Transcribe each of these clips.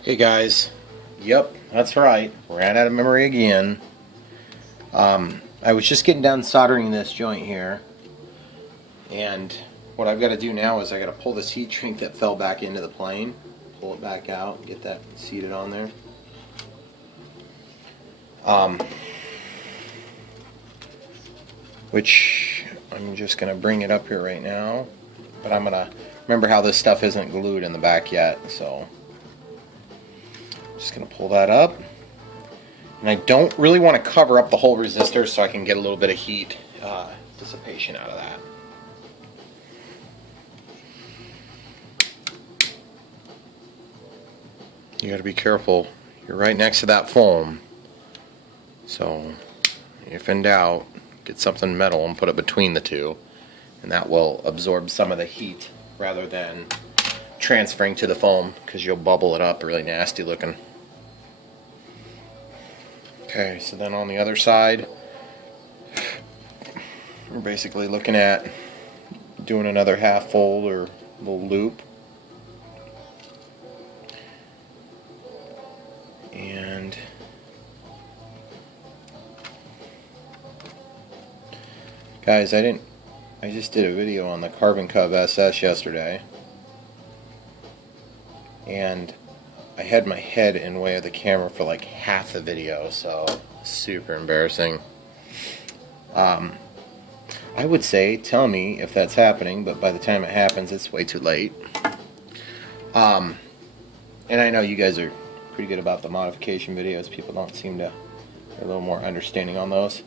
Okay guys, yep, that's right, ran out of memory again. I was just getting done soldering this joint here, and what I've got to do now is I got to pull this heat shrink that fell back into the plane, pull it back out, get that seated on there. Which I'm just going to bring it up here right now, but I'm going to remember how this stuff isn't glued in the back yet, so just going to pull that up. And I don't really want to cover up the whole resistor so I can get a little bit of heat dissipation out of that. You got to be careful. You're right next to that foam. So if in doubt, get something metal and put it between the two, and that will absorb some of the heat rather than transferring to the foam, because you'll bubble it up really nasty looking. Okay, so then on the other side, we're basically looking at doing another half fold or little loop. And guys, I just did a video on the Carbon Cub SS yesterday, and I had my head in the way of the camera for like half the video, so super embarrassing. I would say, tell me if that's happening, but by the time it happens, it's way too late. And I know you guys are pretty good about the modification videos. People don't seem to, they're a little more understanding on those.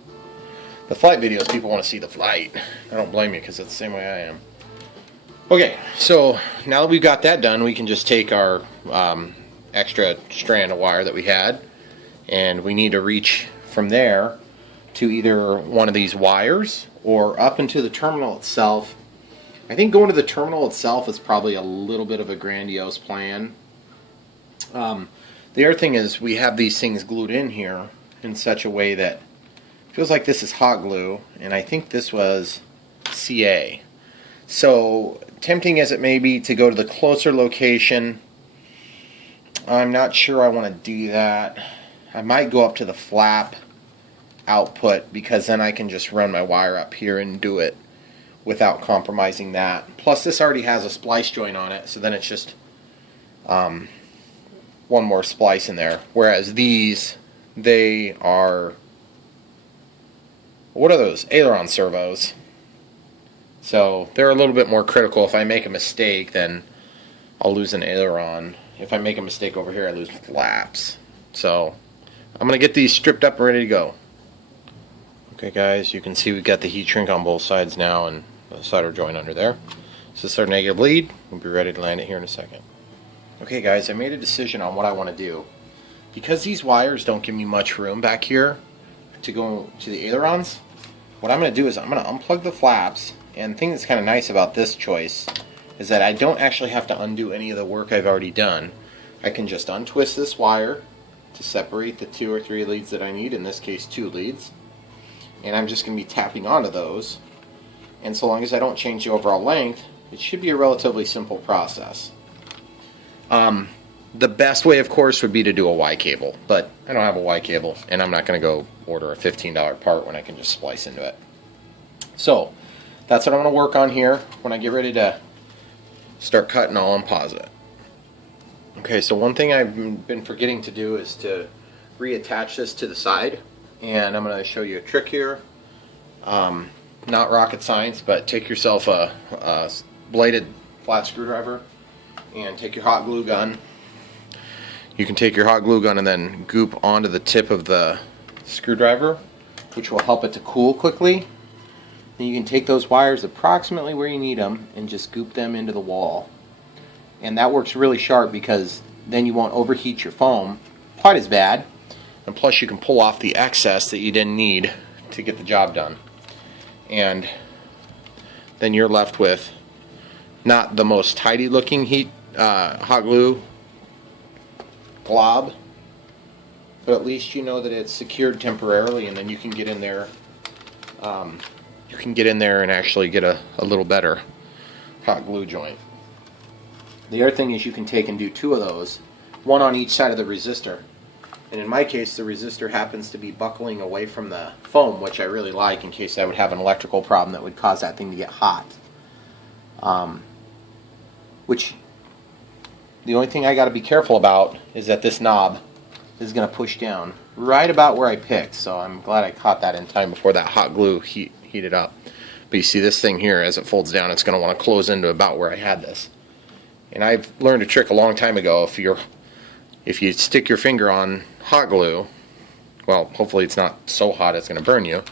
The flight videos, people want to see the flight. I don't blame you, because it's the same way I am. Okay, so now that we've got that done, we can just take our extra strand of wire that we had, and we need to reach from there to either one of these wires or up into the terminal itself. I think going to the terminal itself is probably a little bit of a grandiose plan. The other thing is we have these things glued in here in such a way that it feels like this is hot glue, and I think this was CA. So tempting as it may be to go to the closer location, I'm not sure I want to do that. I might go up to the flap output, because then I can just run my wire up here and do it without compromising that. Plus this already has a splice joint on it, so then it's just one more splice in there. Whereas these, they are, what are those? Aileron servos. So they're a little bit more critical. If I make a mistake, then I'll lose an aileron. If I make a mistake over here, I lose flaps. So I'm going to get these stripped up and ready to go. Okay guys, you can see we've got the heat shrink on both sides now and the solder joint under there. So this is our negative lead. We'll be ready to land it here in a second. Okay guys, I made a decision on what I want to do. Because these wires don't give me much room back here to go to the ailerons, what I'm going to do is I'm going to unplug the flaps. And the thing that's kind of nice about this choice is that I don't actually have to undo any of the work I've already done. I can just untwist this wire to separate the 2 or 3 leads that I need, in this case 2 leads, and I'm just going to be tapping onto those, and so long as I don't change the overall length, it should be a relatively simple process. The best way, of course, would be to do a Y cable, but I don't have a Y cable, and I'm not going to go order a $15 part when I can just splice into it. So that's what I'm going to work on here. When I get ready to start cutting, I'll unpause it. Okay, so one thing I've been forgetting to do is to reattach this to the side, and I'm going to show you a trick here. Not rocket science, but take yourself a bladed flat screwdriver and take your hot glue gun. You can take your hot glue gun and then goop onto the tip of the screwdriver, which will help it to cool quickly. Then you can take those wires approximately where you need them and just goop them into the wall. And that works really sharp, because then you won't overheat your foam quite as bad, and plus you can pull off the excess that you didn't need to get the job done. And then you're left with not the most tidy looking hot glue glob, but at least you know that it's secured temporarily, and then you can get in there and actually get a little better hot glue joint. The other thing is you can take and do 2 of those one on each side of the resistor. And in my case, the resistor happens to be buckling away from the foam, which I really like in case I would have an electrical problem that would cause that thing to get hot. Which, the only thing I got to be careful about is that this knob is going to push down right about where I picked. So I'm glad I caught that in time before that hot glue heated up. But you see this thing here, as it folds down, it's going to want to close into about where I had this. And I've learned a trick a long time ago. If you stick your finger on hot glue, well, hopefully it's not so hot it's going to burn you,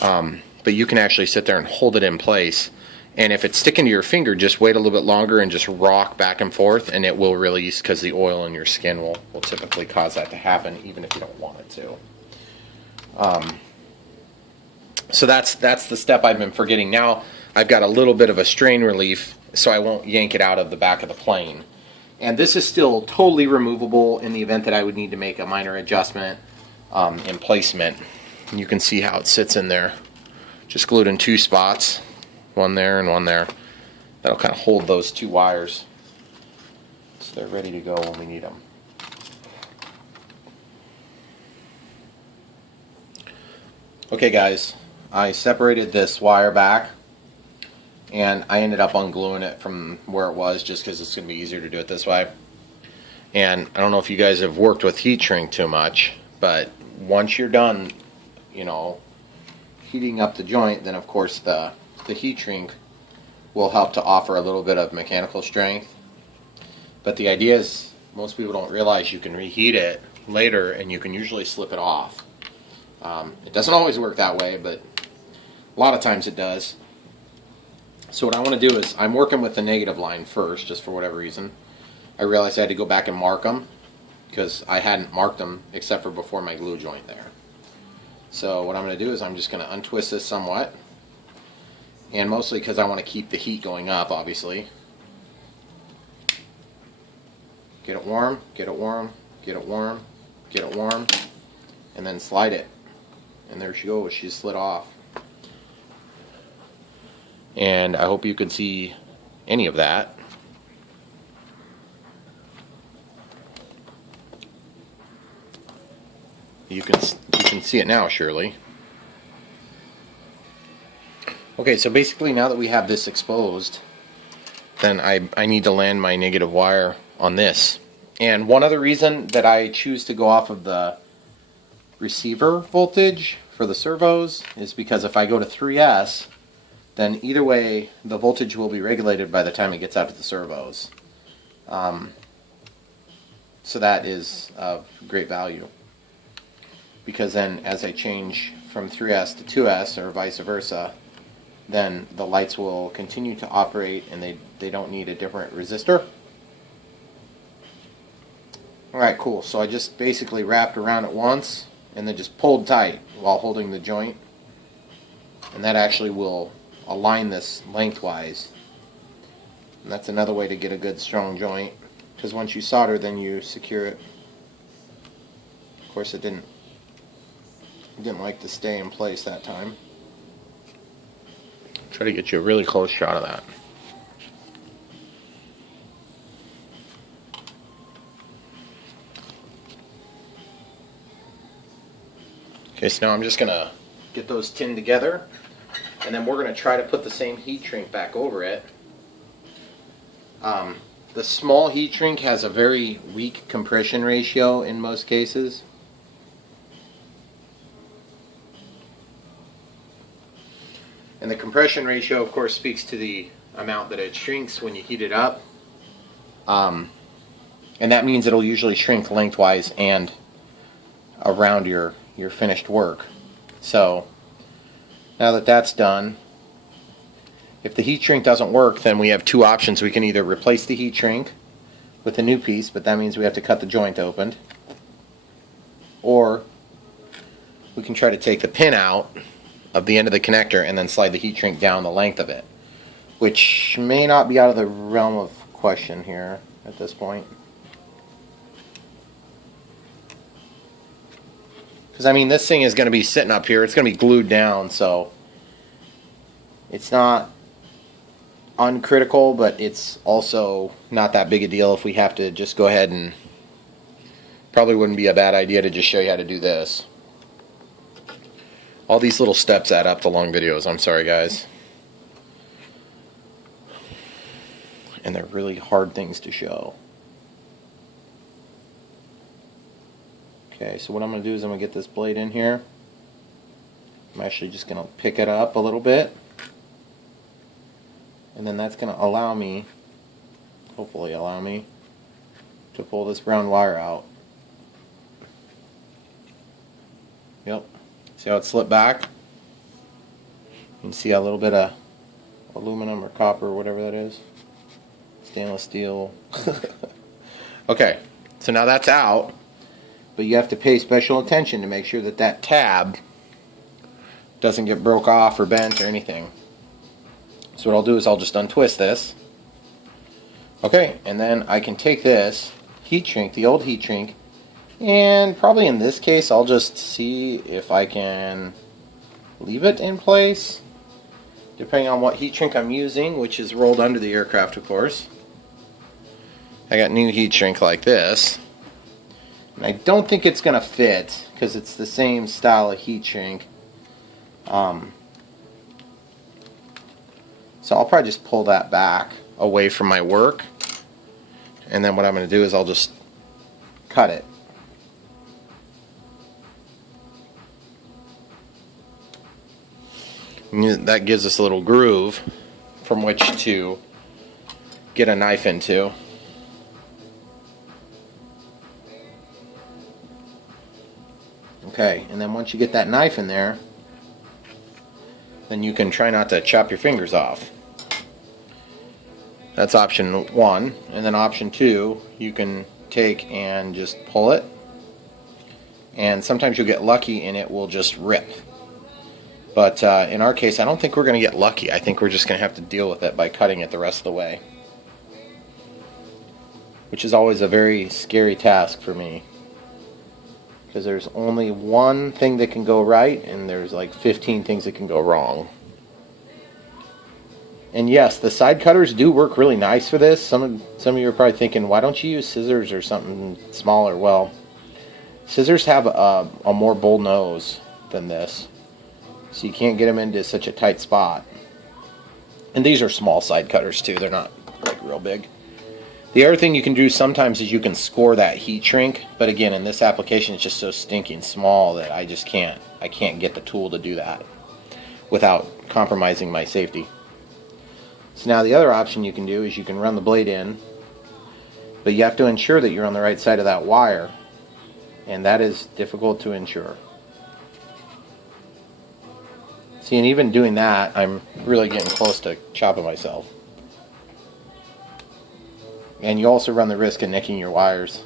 but you can actually sit there and hold it in place. And if it's sticking to your finger, just wait a little bit longer and just rock back and forth, and it will release, because the oil in your skin will typically cause that to happen, even if you don't want it to. So that's the step I've been forgetting. Now I've got a little bit of a strain relief, so I won't yank it out of the back of the plane. And this is still totally removable in the event that I would need to make a minor adjustment in placement. And you can see how it sits in there. Just glued in 2 spots. One there and one there. That'll kind of hold those 2 wires so they're ready to go when we need them. Okay guys, I separated this wire back and I ended up ungluing it from where it was just because it's going to be easier to do it this way. And I don't know if you guys have worked with heat shrink too much, but once you're done, you know, heating up the joint, then of course the heat shrink will help to offer a little bit of mechanical strength. But the idea is, most people don't realize you can reheat it later and you can usually slip it off. It doesn't always work that way, but a lot of times it does. So what I want to do is, I'm working with the negative line first, just for whatever reason. I realized I had to go back and mark them, because I hadn't marked them except for before my glue joint there. So what I'm going to do is I'm just going to untwist this somewhat, and mostly because I want to keep the heat going up, obviously. Get it warm, get it warm, get it warm, get it warm, and then slide it. And there she goes, she's slid off. And I hope you can see any of that. You can see it now, surely. Okay, so basically now that we have this exposed, then I need to land my negative wire on this. And one other reason that I choose to go off of the receiver voltage for the servos is because if I go to 3S, then either way the voltage will be regulated by the time it gets out to the servos. So that is of great value, because then as I change from 3S to 2S or vice versa, then the lights will continue to operate and they don't need a different resistor. Alright, cool. So I just basically wrapped around it once and then just pulled tight while holding the joint, and that actually will align this lengthwise. And that's another way to get a good strong joint, because once you solder, then you secure it. Of course it didn't like to stay in place that time. Try to get you a really close shot of that. Okay, so now I'm just going to get those tinned together, and then we're going to try to put the same heat shrink back over it. The small heat shrink has a very weak compression ratio in most cases. And the compression ratio, of course, speaks to the amount that it shrinks when you heat it up. And that means it'll usually shrink lengthwise and around your finished work. So now that that's done, if the heat shrink doesn't work, then we have 2 options. We can either replace the heat shrink with a new piece, but that means we have to cut the joint open, or we can try to take the pin out of the end of the connector and then slide the heat shrink down the length of it, which may not be out of the realm of question here at this point. Because I mean, this thing is going to be sitting up here, it's going to be glued down, so it's not uncritical, but it's also not that big a deal if we have to just go ahead and probably wouldn't be a bad idea to just show you how to do this. All these little steps add up to long videos. I'm sorry, guys. And they're really hard things to show. Okay, so what I'm going to do is I'm going to get this blade in here. I'm actually just going to pick it up a little bit. And then that's going to allow me, hopefully allow me, to pull this brown wire out. Yep. See how it slipped back? You can see a little bit of aluminum or copper or whatever that is. Stainless steel. Okay, so now that's out, but you have to pay special attention to make sure that that tab doesn't get broke off or bent or anything. So what I'll do is I'll just untwist this. Okay, and then I can take this heat shrink, the old heat shrink, and probably in this case I'll just see if I can leave it in place, depending on what heat shrink I'm using, which is rolled under the aircraft, of course. I got new heat shrink like this, and I don't think it's going to fit because it's the same style of heat shrink. So I'll probably just pull that back away from my work, and then what I'm going to do is I'll just cut it. And that gives us a little groove from which to get a knife into. Okay, and then once you get that knife in there, then you can try not to chop your fingers off. That's option 1. And then option 2, you can take and just pull it. And sometimes you'll get lucky and it will just rip. But in our case, I don't think we're going to get lucky. I think we're just going to have to deal with it by cutting it the rest of the way. Which is always a very scary task for me. Because there's only one thing that can go right, and there's like 15 things that can go wrong. And yes, the side cutters do work really nice for this. Some of you are probably thinking, why don't you use scissors or something smaller? Well, scissors have a more bold nose than this, so you can't get them into such a tight spot. And these are small side cutters too. They're not like real big. The other thing you can do sometimes is you can score that heat shrink, but again, in this application it's just so stinking small that I just can't get the tool to do that without compromising my safety. So now the other option you can do is you can run the blade in, but you have to ensure that you're on the right side of that wire, and that is difficult to ensure. See, and even doing that, I'm really getting close to chopping myself. And you also run the risk of nicking your wires.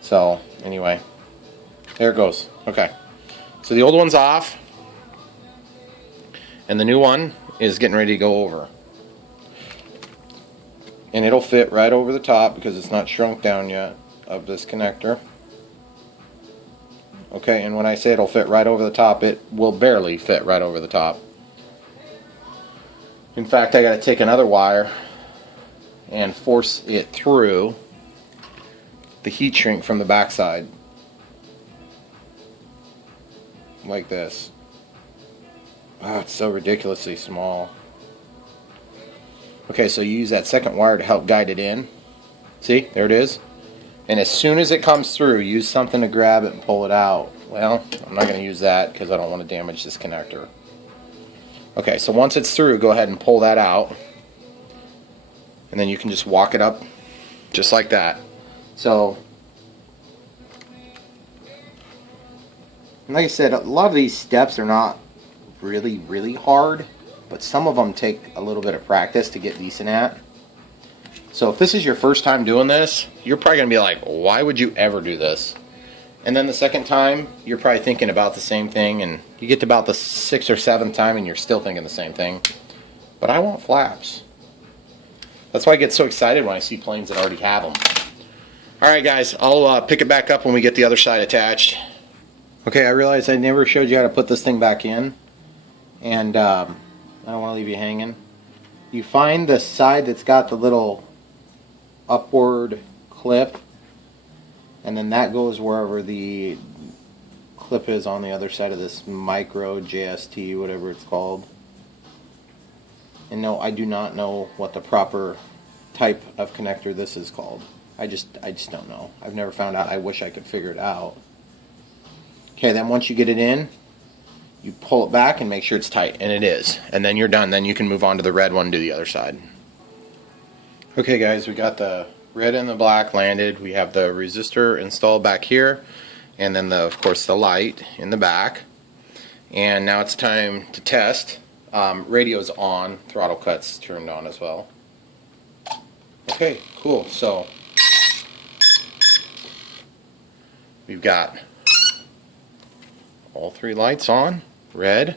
So, anyway, there it goes. Okay, so the old one's off, and the new one is getting ready to go over. And it'll fit right over the top because it's not shrunk down yet of this connector. Okay, and when I say it'll fit right over the top, it will barely fit right over the top. In fact, I got to take another wire and force it through the heat shrink from the backside, like this. Oh, it's so ridiculously small. Okay, so you use that second wire to help guide it in. See, there it is. And as soon as it comes through, use something to grab it and pull it out. Well, I'm not going to use that because I don't want to damage this connector. Okay, so once it's through, go ahead and pull that out. And then you can just walk it up just like that. So, like I said, a lot of these steps are not really hard, but some of them take a little bit of practice to get decent at. So if this is your first time doing this, you're probably going to be like, why would you ever do this? And then the second time, you're probably thinking about the same thing, and you get to about the 6th or 7th time and you're still thinking the same thing. But I want flaps. That's why I get so excited when I see planes that already have them. Alright guys, I'll pick it back up when we get the other side attached. Okay, I realized I never showed you how to put this thing back in. And I don't want to leave you hanging. You find the side that's got the little upward clip, And then that goes wherever the clip is on the other side of this micro JST, whatever it's called. And no, I do not know what the proper type of connector this is called. I just don't know. I've never found out. I wish I could figure it out. Okay, then once you get it in, you pull it back and make sure it's tight, and it is. And then you're done. Then you can move on to the red one and do the other side. Okay guys, we got the red and the black landed. We have the resistor installed back here, and then of course the light in the back. And now it's time to test. Radio's on, throttle cut's turned on as well. Okay, cool. So we've got all three lights on, red,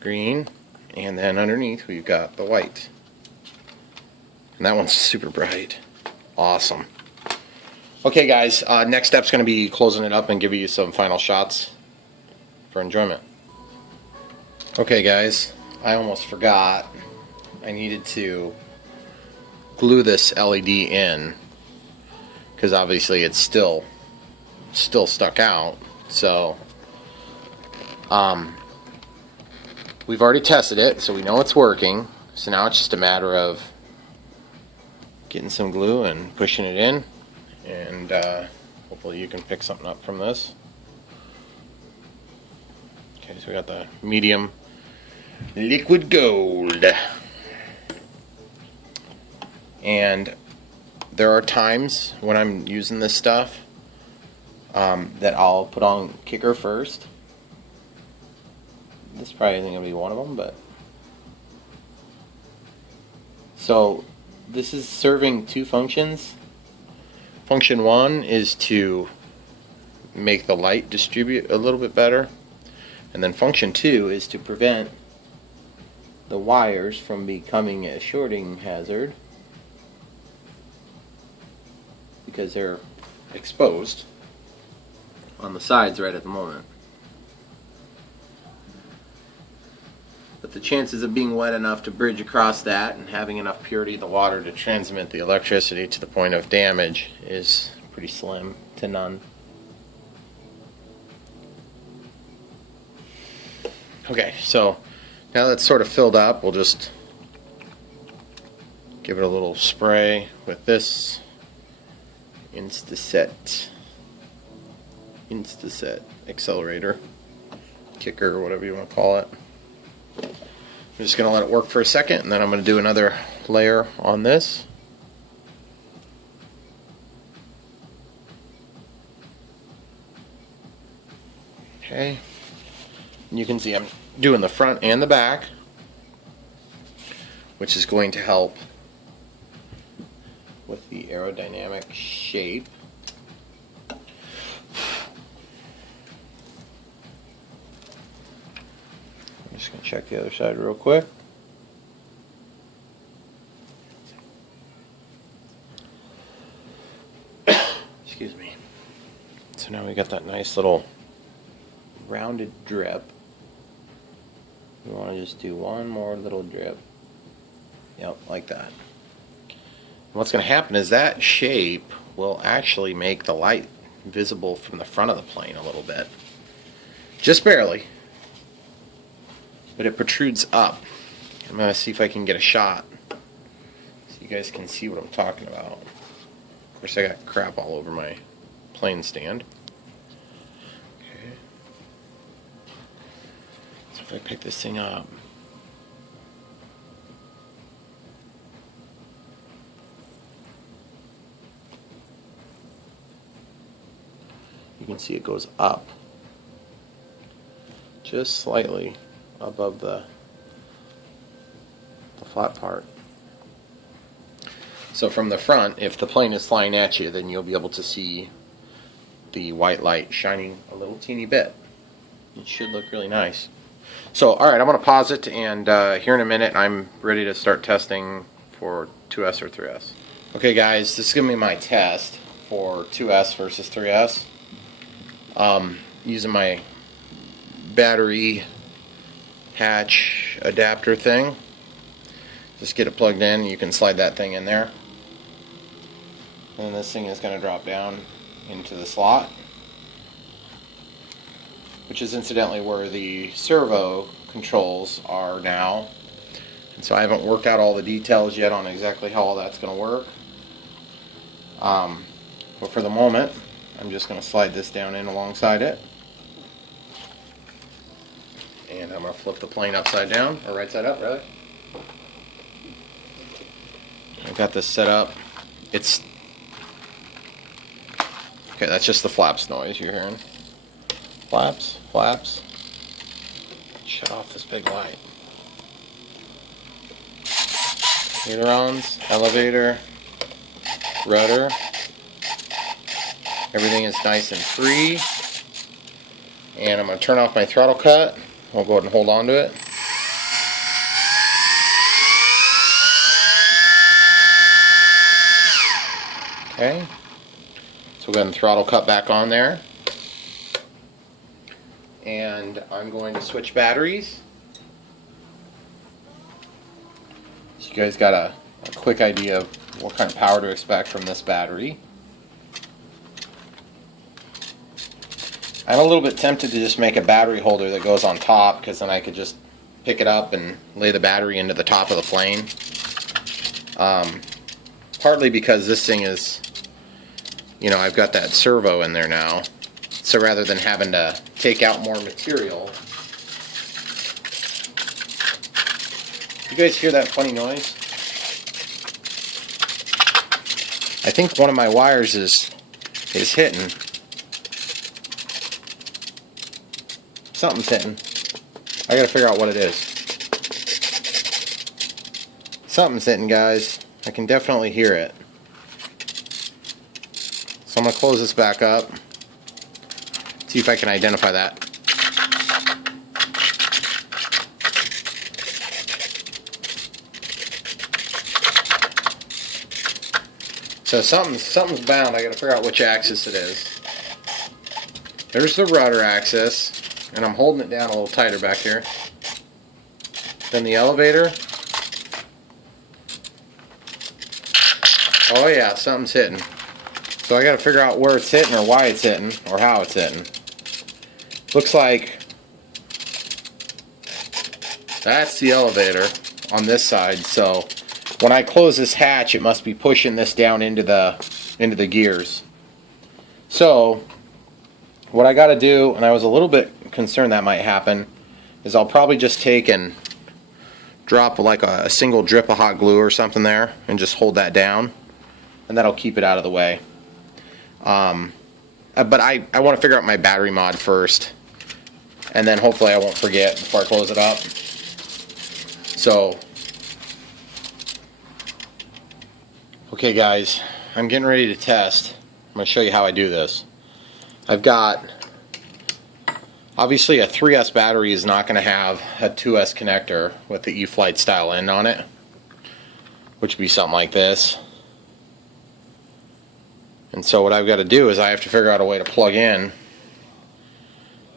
green, and then underneath we've got the white. And that one's super bright. Awesome. Okay guys, next step's going to be closing it up and giving you some final shots for enjoyment. Okay guys, I almost forgot. I needed to glue this LED in because obviously it's still stuck out. So we've already tested it, so we know it's working. So now it's just a matter of getting some glue and pushing it in, and hopefully you can pick something up from this. Okay, so we got the medium liquid gold, and there are times when I'm using this stuff that I'll put on kicker first. This probably isn't going to be one of them, but so this is serving two functions. Function one is to make the light distribute a little bit better, and then function two is to prevent the wires from becoming a shorting hazard because they're exposed on the sides right at the moment. But the chances of being wet enough to bridge across that and having enough purity of the water to transmit the electricity to the point of damage is pretty slim to none. Okay, so now that's sort of filled up, we'll just give it a little spray with this Instaset accelerator, kicker, or whatever you want to call it. I'm just going to let it work for a second, and then I'm going to do another layer on this. Okay, and you can see I'm doing the front and the back, which is going to help with the aerodynamic shape. I'm just going to check the other side real quick. Excuse me. So now we got that nice little rounded drip. We want to just do one more little drip. Yep, like that. And what's going to happen is that shape will actually make the light visible from the front of the plane a little bit. Just barely. But it protrudes up. I'm going to see if I can get a shot so you guys can see what I'm talking about. Of course, I got crap all over my plane stand. Okay. So if I pick this thing up, you can see it goes up just slightly above the flat part. So from the front, if the plane is flying at you, then you'll be able to see the white light shining a little teeny bit. It should look really nice. So alright, I'm going to pause it, and here in a minute I'm ready to start testing for 2S or 3S. Okay guys, this is going to be my test for 2S versus 3S. Using my battery hatch adapter thing. Just get it plugged in, you can slide that thing in there. And then this thing is going to drop down into the slot, which is incidentally where the servo controls are now. And so I haven't worked out all the details yet on exactly how all that's going to work. But for the moment, I'm just going to slide this down in alongside it. And I'm going to flip the plane upside down, or right side up, rather. I've got this set up. It's okay, that's just the flaps noise you're hearing. Flaps, flaps. Shut off this big light. Ailerons, elevator, rudder. Everything is nice and free. And I'm going to turn off my throttle cut. I'll go ahead and hold on to it. Okay. So we'll go ahead and throttle cut back on there. And I'm going to switch batteries. So you guys got a quick idea of what kind of power to expect from this battery. I'm a little bit tempted to just make a battery holder that goes on top, because then I could just pick it up and lay the battery into the top of the plane. Partly because this thing is, you know, I've got that servo in there now. So rather than having to take out more material. You guys hear that funny noise? I think one of my wires is hitting. Something's hitting. I gotta figure out what it is. Something's hitting, guys. I can definitely hear it. So I'm gonna close this back up. See if I can identify that. So something's bound. I gotta figure out which axis it is. There's the rudder axis. And I'm holding it down a little tighter back here. Then the elevator. Oh yeah, something's hitting. So I got to figure out where it's hitting, or why it's hitting, or how it's hitting. Looks like that's the elevator on this side. So when I close this hatch, it must be pushing this down into the gears. So what I got to do, and I was a little bit concerned that might happen, is I'll probably just take and drop like a single drip of hot glue or something there and just hold that down, and that'll keep it out of the way. But I want to figure out my battery mod first, and then hopefully I won't forget before I close it up. So okay guys, I'm getting ready to test. I'm going to show you how I do this. I've got, obviously a 3S battery is not going to have a 2S connector with the Eflite style end on it, which would be something like this. And so what I've got to do is I have to figure out a way to plug in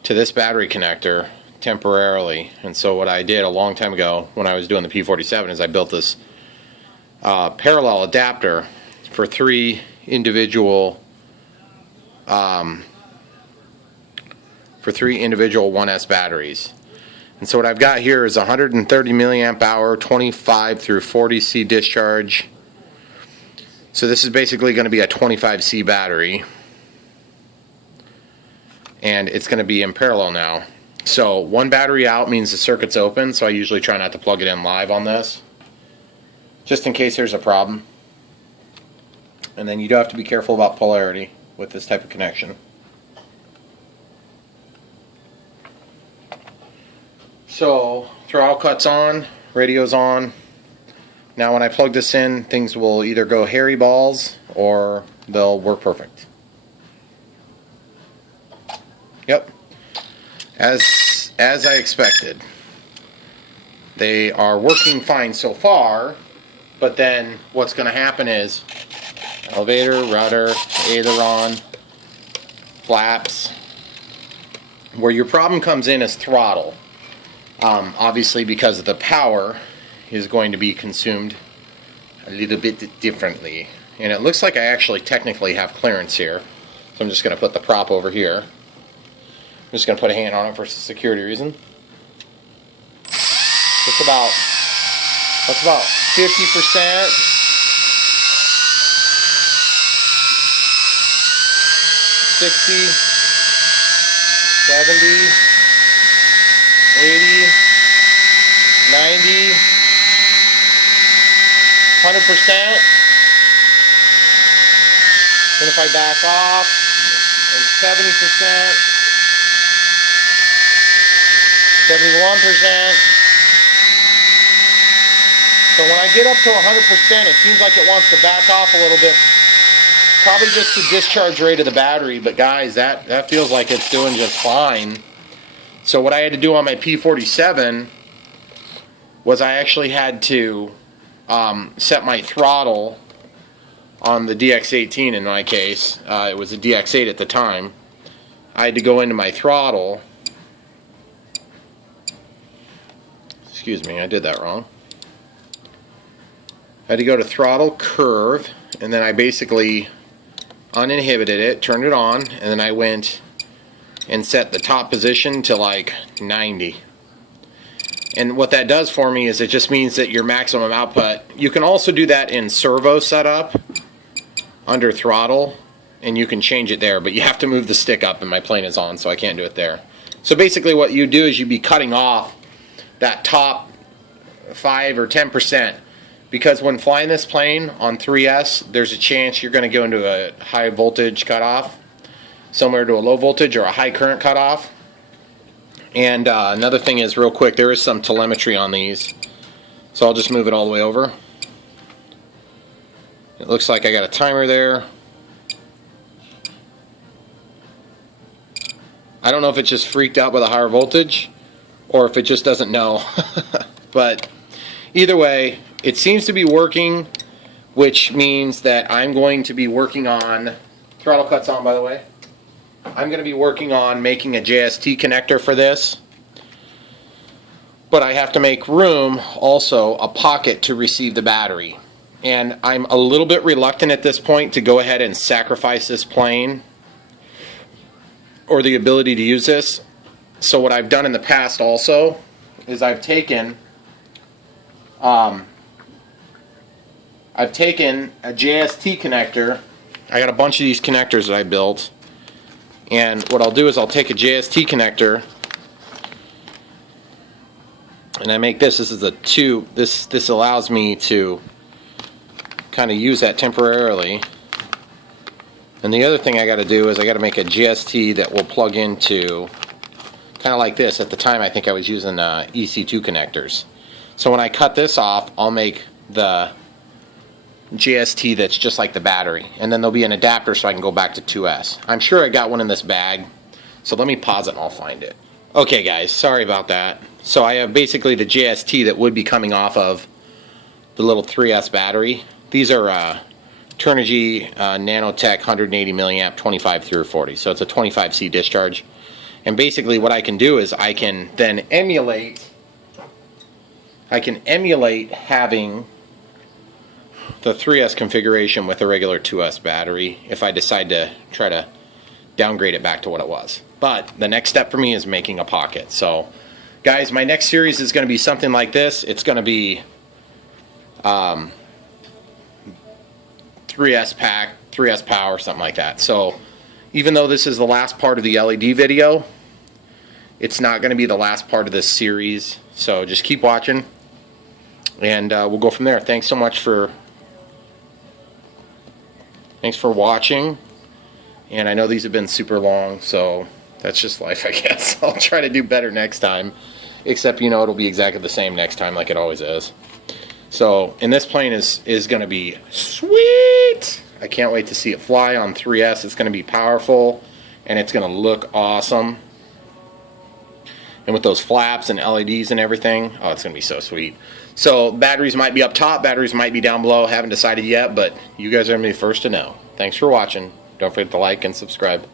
to this battery connector temporarily. And so what I did a long time ago when I was doing the P-47 is I built this parallel adapter for three individual 1S batteries. And so what I've got here is 130 milliamp hour, 25 through 40C discharge. So this is basically going to be a 25C battery, and it's going to be in parallel now. So one battery out means the circuit's open, so I usually try not to plug it in live on this, just in case there's a problem. And then you do have to be careful about polarity with this type of connection. So throttle cut's on, radio's on. Now when I plug this in, things will either go hairy balls or they'll work perfect. Yep, as I expected. They are working fine so far, but then what's going to happen is elevator, rudder, aileron, flaps. Where your problem comes in is throttle. Obviously, because the power is going to be consumed a little bit differently. And it looks like I actually technically have clearance here. So I'm just going to put the prop over here. I'm just going to put a hand on it for security reason. That's about 50%. 60, 70, 80, 90, 100%. Then if I back off, 70%, 71%. So when I get up to 100%, it seems like it wants to back off a little bit. Probably just the discharge rate of the battery, but guys, that feels like it's doing just fine. So what I had to do on my P-47 was I actually had to set my throttle on the DX18 in my case. It was a DX8 at the time. I had to go into my throttle. Excuse me, I did that wrong. I had to go to throttle curve, and then I basically uninhibited it, turned it on, and then I went and set the top position to like 90. And what that does for me is it just means that your maximum output, you can also do that in servo setup under throttle, and you can change it there, but you have to move the stick up, and my plane is on, so I can't do it there. So basically what you do is you'd be cutting off that top 5 or 10%, because when flying this plane on 3S, there's a chance you're going to go into a high voltage cutoff, similar to a low voltage or a high current cutoff. And another thing is, real quick, there is some telemetry on these, so I'll just move it all the way over. It looks like I got a timer there. I don't know if it just freaked out with a higher voltage or if it just doesn't know. But either way, it seems to be working, which means that I'm going to be working on, throttle cuts on by the way, I'm going to be working on making a JST connector for this. But I have to make room, also a pocket to receive the battery. And I'm a little bit reluctant at this point to go ahead and sacrifice this plane or the ability to use this. So what I've done in the past also is I've taken a JST connector. I got a bunch of these connectors that I built, and what I'll do is I'll take a JST connector and I make this. This is a 2. This allows me to kind of use that temporarily. And the other thing I got to do is I got to make a JST that will plug into kind of like this. At the time I think I was using EC2 connectors. So when I cut this off, I'll make the JST that's just like the battery, and then there'll be an adapter so I can go back to 2S. I'm sure I got one in this bag, so let me pause it and I'll find it. Okay guys, sorry about that. So I have basically the JST that would be coming off of the little 3S battery. These are Turnigy Nanotech 180 milliamp 25 through 40, so it's a 25C discharge. And basically what I can do is I can then emulate having the 3S configuration with a regular 2S battery if I decide to try to downgrade it back to what it was. But the next step for me is making a pocket. So guys, my next series is going to be something like this. It's going to be 3S pack, 3S power, something like that. So even though this is the last part of the LED video, it's not going to be the last part of this series. So just keep watching, and we'll go from there. Thanks so much for watching. And I know these have been super long, so that's just life, I guess. I'll try to do better next time, except you know it'll be exactly the same next time like it always is. So, and this plane is going to be sweet. I can't wait to see it fly on 3S. It's going to be powerful, and it's going to look awesome. And with those flaps and LEDs and everything, oh, it's going to be so sweet. So batteries might be up top, batteries might be down below. Haven't decided yet, but you guys are going to be the first to know. Thanks for watching. Don't forget to like and subscribe.